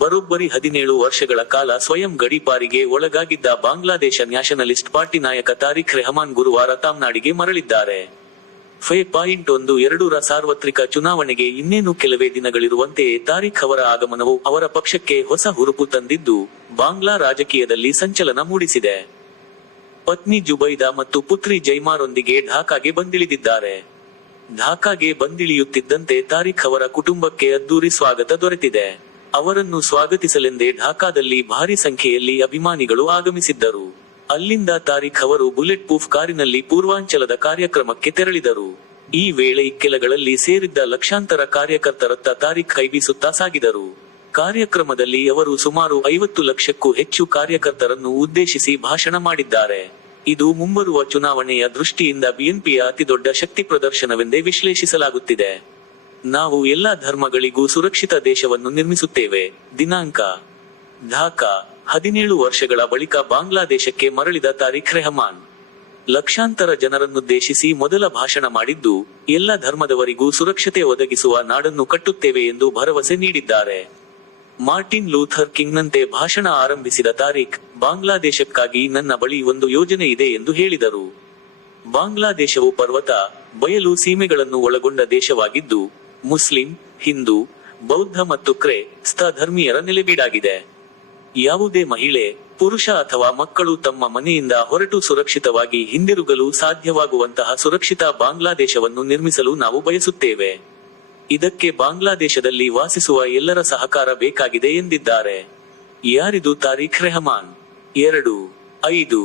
ಬರೋಬ್ಬರಿ 17 ವರ್ಷಗಳ ಕಾಲ ಸ್ವಯಂ ಗಡೀಪಾರಿಗೆ ಒಳಗಾಗಿದ್ದ ಬಾಂಗ್ಲಾದೇಶ ನ್ಯಾಷನಲಿಸ್ಟ್ ಪಾರ್ಟಿ ನಾಯಕ ತಾರಿಕ್ ರೆಹಮಾನ್ ಗುರುವಾರ ತಮ್ನಾಡಿಗೆ ಮರಳಿದ್ದಾರೆ. ಫೆ.12 ರ ಸಾರ್ವತ್ರಿಕ ಚುನಾವಣೆಗೆ ಇನ್ನೇನು ಕೆಲವೇ ದಿನಗಳಿರುವಂತೆಯೇ ತಾರಿಕ್ ಅವರ ಆಗಮನವು ಅವರ ಪಕ್ಷಕ್ಕೆ ಹೊಸ ಹುರುಪು ತಂದಿದ್ದು, ಬಾಂಗ್ಲಾ ರಾಜಕೀಯದಲ್ಲಿ ಸಂಚಲನ ಮೂಡಿಸಿದೆ. ಪತ್ನಿ ಜುಬೈದಾ ಮತ್ತು ಪುತ್ರಿ ಜೈಮಾರೊಂದಿಗೆ ಢಾಕಾಗೆ ಬಂದಿಳಿದಿದ್ದಾರೆ. ಢಾಕಾಗೆ ಬಂದಿಳಿಯುತ್ತಿದ್ದಂತೆ ತಾರಿಕ್ ಅವರ ಕುಟುಂಬಕ್ಕೆ ಅದ್ದೂರಿ ಸ್ವಾಗತ ದೊರೆತಿದೆ. ಅವರನ್ನು ಸ್ವಾಗತಿಸಲೆಂದೇ ಢಾಕಾದಲ್ಲಿ ಭಾರಿ ಸಂಖ್ಯೆಯಲ್ಲಿ ಅಭಿಮಾನಿಗಳು ಆಗಮಿಸಿದ್ದರು. ಅಲ್ಲಿಂದ ತಾರಿಕ್ ಅವರು ಬುಲೆಟ್ ಪ್ರೂಫ್ ಕಾರಿನಲ್ಲಿ ಪೂರ್ವಾಂಚಲದ ಕಾರ್ಯಕ್ರಮಕ್ಕೆ ತೆರಳಿದರು. ಈ ವೇಳೆ ಇಕ್ಕೆಲಗಳಲ್ಲಿ ಸೇರಿದ್ದ ಲಕ್ಷಾಂತರ ಕಾರ್ಯಕರ್ತರತ್ತ ತಾರಿಕ್ ಕೈಬೀಸುತ್ತಾ ಸಾಗಿದರು. ಕಾರ್ಯಕ್ರಮದಲ್ಲಿ ಅವರು ಸುಮಾರು 50 ಲಕ್ಷಕ್ಕೂ ಹೆಚ್ಚು ಕಾರ್ಯಕರ್ತರನ್ನು ಉದ್ದೇಶಿಸಿ ಭಾಷಣ ಮಾಡಿದ್ದಾರೆ. ಇದು ಮುಂಬರುವ ಚುನಾವಣೆಯ ದೃಷ್ಟಿಯಿಂದ ಬಿಎನ್ಪಿಯ ಅತಿದೊಡ್ಡ ಶಕ್ತಿ ಪ್ರದರ್ಶನವೆಂದೇ ವಿಶ್ಲೇಷಿಸಲಾಗುತ್ತಿದೆ. ನಾವು ಎಲ್ಲಾ ಧರ್ಮಗಳಿಗೂ ಸುರಕ್ಷಿತ ದೇಶವನ್ನು ನಿರ್ಮಿಸುತ್ತೇವೆ. ದಿನಾಂಕ: ಢಾಕಾ. 17 ವರ್ಷಗಳ ಬಳಿಕ ಬಾಂಗ್ಲಾದೇಶಕ್ಕೆ ಮರಳಿದ ತಾರಿಕ್ ರೆಹಮಾನ್ ಲಕ್ಷಾಂತರ ಜನರನ್ನುದ್ದೇಶಿಸಿ ಮೊದಲ ಭಾಷಣ ಮಾಡಿದ್ದು, ಎಲ್ಲ ಧರ್ಮದವರಿಗೂ ಸುರಕ್ಷತೆ ಒದಗಿಸುವ ನಾಡನ್ನು ಕಟ್ಟುತ್ತೇವೆ ಎಂದು ಭರವಸೆ ನೀಡಿದ್ದಾರೆ. ಮಾರ್ಟಿನ್ ಲೂಥರ್ ಕಿಂಗ್ನಂತೆ ಭಾಷಣ ಆರಂಭಿಸಿದ ತಾರಿಕ್, ಬಾಂಗ್ಲಾದೇಶಕ್ಕಾಗಿ ನನ್ನ ಬಳಿ ಒಂದು ಯೋಜನೆ ಇದೆ ಎಂದು ಹೇಳಿದರು. ಬಾಂಗ್ಲಾದೇಶವು ಪರ್ವತ, ಬಯಲು ಸೀಮೆಗಳನ್ನು ಒಳಗೊಂಡ ದೇಶವಾಗಿದ್ದು, ಮುಸ್ಲಿಂ, ಹಿಂದೂ, ಬೌದ್ಧ ಮತ್ತು ಕ್ರೈಸ್ತ ಧರ್ಮೀಯರ ನೆಲೆಬೀಡಾಗಿದೆ. ಯಾವುದೇ ಮಹಿಳೆ, ಪುರುಷ ಅಥವಾ ಮಕ್ಕಳು ತಮ್ಮ ಮನೆಯಿಂದ ಹೊರಟು ಸುರಕ್ಷಿತವಾಗಿ ಹಿಂದಿರುಗಲು ಸಾಧ್ಯವಾಗುವಂತಹ ಸುರಕ್ಷಿತ ಬಾಂಗ್ಲಾದೇಶವನ್ನು ನಿರ್ಮಿಸಲು ನಾವು ಬಯಸುತ್ತೇವೆ. ಇದಕ್ಕೆ ಬಾಂಗ್ಲಾದೇಶದಲ್ಲಿ ವಾಸಿಸುವ ಎಲ್ಲರ ಸಹಕಾರ ಬೇಕಾಗಿದೆ ಎಂದಿದ್ದಾರೆ. ಯಾರಿದು ತಾರಿಕ್ ರೆಹಮಾನ್? 2.5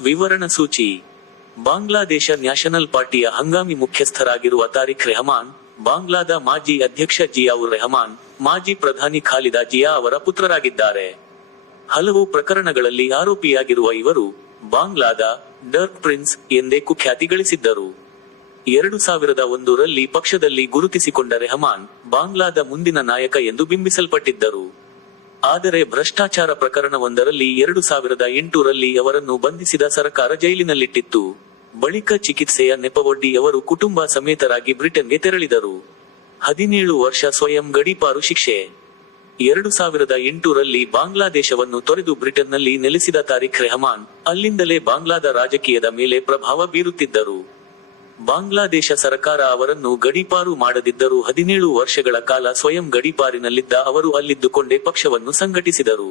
ವಿವರಣ ಸೂಚಿ. ಬಾಂಗ್ಲಾದೇಶ ನ್ಯಾಷನಲ್ ಪಾರ್ಟಿಯ ಹಂಗಾಮಿ ಮುಖ್ಯಸ್ಥರಾಗಿರುವ ತಾರಿಕ್ ರೆಹಮಾನ್, ಬಾಂಗ್ಲಾದ ಮಾಜಿ ಅಧ್ಯಕ್ಷ ಜಿಯಾವುರ್ ರೆಹಮಾನ್, ಮಾಜಿ ಪ್ರಧಾನಿ ಖಾಲಿದಾ ಜಿಯಾ ಅವರ ಪುತ್ರರಾಗಿದ್ದಾರೆ. ಹಲವು ಪ್ರಕರಣಗಳಲ್ಲಿ ಆರೋಪಿಯಾಗಿರುವ ಇವರು, ಬಾಂಗ್ಲಾದ ಡರ್ಕ್ ಪ್ರಿನ್ಸ್ ಎಂದೇ ಕುಖ್ಯಾತಿ ಗಳಿಸಿದ್ದರು. 2001ರಲ್ಲಿ ಪಕ್ಷದಲ್ಲಿ ಗುರುತಿಸಿಕೊಂಡ ರೆಹಮಾನ್, ಬಾಂಗ್ಲಾದ ಮುಂದಿನ ನಾಯಕ ಎಂದು ಬಿಂಬಿಸಲ್ಪಟ್ಟಿದ್ದರು. ಆದರೆ ಭ್ರಷ್ಟಾಚಾರ ಪ್ರಕರಣವೊಂದರಲ್ಲಿ 2008ರಲ್ಲಿ ಅವರನ್ನು ಬಂಧಿಸಿದ ಸರ್ಕಾರ ಜೈಲಿನಲ್ಲಿಟ್ಟಿತ್ತು. ಬಳಿಕ ಚಿಕಿತ್ಸೆಯ ನೆಪವೊಡ್ಡಿ ಅವರು ಕುಟುಂಬ ಸಮೇತರಾಗಿ ಬ್ರಿಟನ್ಗೆ ತೆರಳಿದರು. 17 ವರ್ಷ ಸ್ವಯಂ ಗಡೀಪಾರು ಶಿಕ್ಷೆ. 2008ರಲ್ಲಿ ಬಾಂಗ್ಲಾದೇಶವನ್ನು ತೊರೆದು ಬ್ರಿಟನ್ನಲ್ಲಿ ನೆಲೆಸಿದ ತಾರಿಕ್ ರೆಹಮಾನ್, ಅಲ್ಲಿಂದಲೇ ಬಾಂಗ್ಲಾದ ರಾಜಕೀಯದ ಮೇಲೆ ಪ್ರಭಾವ ಬೀರುತ್ತಿದ್ದರು. ಬಾಂಗ್ಲಾದೇಶ ಸರ್ಕಾರ ಅವರನ್ನು ಗಡೀಪಾರು ಮಾಡದಿದ್ದರೂ 17 ವರ್ಷಗಳ ಕಾಲ ಸ್ವಯಂ ಗಡೀಪಾರಿನಲ್ಲಿದ್ದ ಅವರು ಅಲ್ಲಿದ್ದುಕೊಂಡೇ ಪಕ್ಷವನ್ನು ಸಂಘಟಿಸಿದರು.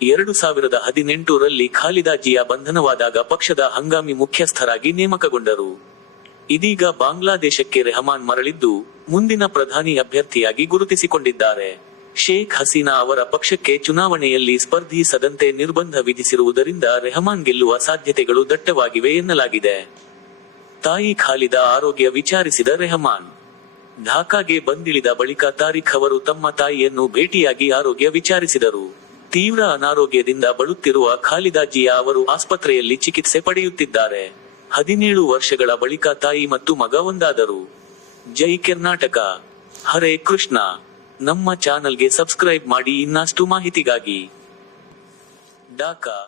2018ರಲ್ಲಿ ಖಾಲಿದಾ ಜಿಯಾ ಬಂಧನವಾದಾಗ ಪಕ್ಷದ ಹಂಗಾಮಿ ಮುಖ್ಯಸ್ಥರಾಗಿ ನೇಮಕಗೊಂಡರು. ಇದೀಗ ಬಾಂಗ್ಲಾದೇಶಕ್ಕೆ ರೆಹಮಾನ್ ಮರಳಿದ್ದು, ಮುಂದಿನ ಪ್ರಧಾನಿ ಅಭ್ಯರ್ಥಿಯಾಗಿ ಗುರುತಿಸಿಕೊಂಡಿದ್ದಾರೆ. ಶೇಖ್ ಹಸೀನಾ ಅವರ ಪಕ್ಷಕ್ಕೆ ಚುನಾವಣೆಯಲ್ಲಿ ಸ್ಪರ್ಧಿಸದಂತೆ ನಿರ್ಬಂಧ ವಿಧಿಸಿರುವುದರಿಂದ ರೆಹಮಾನ್ ಗೆಲ್ಲುವ ಸಾಧ್ಯತೆಗಳು ದಟ್ಟವಾಗಿವೆ ಎನ್ನಲಾಗಿದೆ. ತಾಯಿ ಖಾಲಿದಾ ಆರೋಗ್ಯ ವಿಚಾರಿಸಿದ ರೆಹಮಾನ್. ಢಾಕಾಗೆ ಬಂದಿಳಿದ ಬಳಿಕ ತಾರಿಕ್ ಅವರು ತಮ್ಮ ತಾಯಿಯನ್ನು ಭೇಟಿಯಾಗಿ ಆರೋಗ್ಯ ವಿಚಾರಿಸಿದರು. ತೀವ್ರ ಅನಾರೋಗ್ಯದಿಂದ ಬಳಲುತ್ತಿರುವ ಖಾಲಿದಾ ಜಿಯಾ ಅವರು ಆಸ್ಪತ್ರೆಯಲ್ಲಿ ಚಿಕಿತ್ಸೆ ಪಡೆಯುತ್ತಿದ್ದಾರೆ. 17 ವರ್ಷಗಳ ಬಳಿಕ ತಾಯಿ ಮತ್ತು ಮಗ ಒಂದಾದರು. ಜೈ ಕರ್ನಾಟಕ. ಹರೇ ಕೃಷ್ಣ. ನಮ್ಮ ಚಾನಲ್ಗೆ ಸಬ್ಸ್ಕ್ರೈಬ್ ಮಾಡಿ ಇನ್ನಷ್ಟು ಮಾಹಿತಿಗಾಗಿ. ಢಾಕಾ.